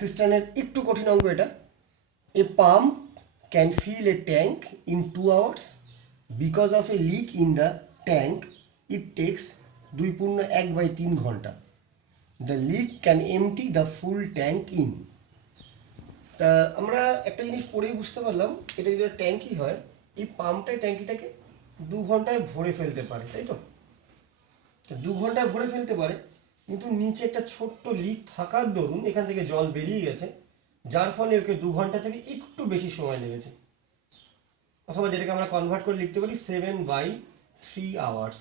সিস্টেমের একটু কঠিন অঙ্ক এটা। A pump can fill a tank in 2 hours because of a leak in the tank it takes 2.1/3 ঘন্টা। The leak can empty the full tank in. তা আমরা একটা জিনিস পড়েই বুঝতে পারলাম, এটা যদি ট্যাঙ্কি হয়, এই পাম্পটাই ট্যাঙ্কিটাকে 2 ঘন্টায় ভরে ফেলতে পারে, তাই তো? 2 ঘন্টায় ভরে ফেলতে পারে, কিন্তু নিচে একটা ছোট্ট লিক থাকার দরুন এখান থেকে জল বেরিয়ে গেছে, যার ফলে ওকে 2 ঘন্টা থেকে একটু বেশি সময় লেগেছে। অথবা যেটাকে আমরা কনভার্ট করে লিখতে পারি 7/3 hours।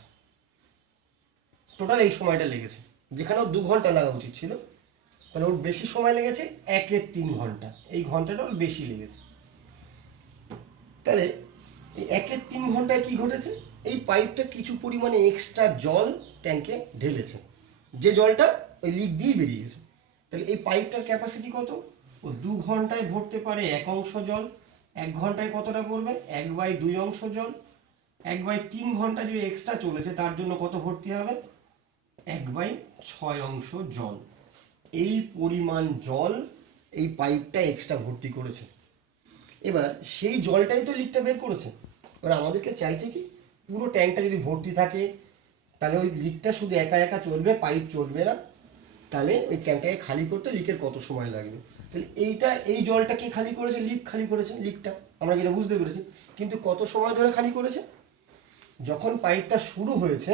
টোটাল এই সময়টা লেগেছে, যেখানেও 2 ঘন্টা লাগা উচিত ছিল, তাহলে ওর বেশি সময় লেগেছে 1/3 ঘন্টা। এই ঘন্টাটা ওর বেশি লেগেছে। তাহলে এই 1/3 ঘন্টায় কি ঘটেছে? এই পাইপটা কিছু পরিমাণে এক্সট্রা জল ট্যাঙ্কে ঢেলেছে, যে জলটা ওই লিক দিয়ে বেরিয়ে গেছে। তাহলে এই পাইপটার ক্যাপাসিটি কত? ও 2 ঘন্টায় ভরতে পারে 1 অংশ জল। 1 ঘন্টায় কতটা পড়বে? 1/2 অংশ জল। 1/3 ঘন্টা যে এক্সট্রা চলেছে তার জন্য কত ভর্তি হবে? 1/6 অংশ জল। এই পরিমাণ জল এই পাইপটা এক্সট্রা ভর্তি করেছে। এবার সেই জলটাই তো লিকটা বের করেছে। এবার আমাদেরকে চাইছে কি, পুরো ট্যাঙ্কটা যদি ভর্তি থাকে তাহলে ওই লিকটা শুধু একা একা চলবে, পাইপ চলবে না। তাহলে ওই ট্যাঙ্কটাকে খালি করতে লিকের কত সময় লাগবে? তাহলে এই জলটা কে খালি করেছে? লিক খালি করেছে, লিকটা আমরা যেটা বুঝতে পেরেছি। কিন্তু কত সময় ধরে খালি করেছে? যখন পাইপটা শুরু হয়েছে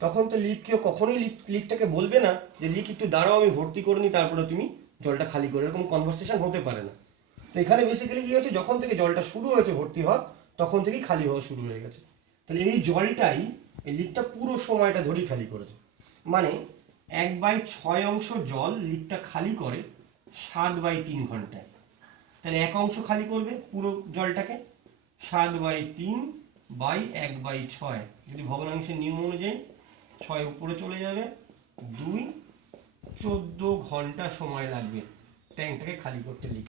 তখন তো লিক কেউ কখনোই লিকটাকে বলবে না যে লিক একটু দাঁড়াও, আমি ভর্তি করে নিই, তারপরে তুমি জলটা খালি করো। এরকম কনভারসেশন হতে পারে না। তো এখানে বেসিক্যালি কি হয়েছে, যখন থেকে জলটা শুরু হয়েছে ভর্তি হওয়া, তখন থেকেই খালি হওয়া শুরু হয়ে গেছে। তাহলে এই জলটাই এই লিকটা পুরো সময়টা ধরেই খালি করেছে। মানে 1/6 অংশ জল লিকটা খালি করে 7/3 ঘন্টায়। তাহলে 1 অংশ খালি করবে পুরো জলটাকে, 7/3/1/6। যদি ভগ্নাংশের নিয়ম অনুযায়ী 6 উপরে চলে যাবে, 2 14 ঘন্টা সময় লাগবে ট্যাঙ্কটাকে খালি করতে লিক।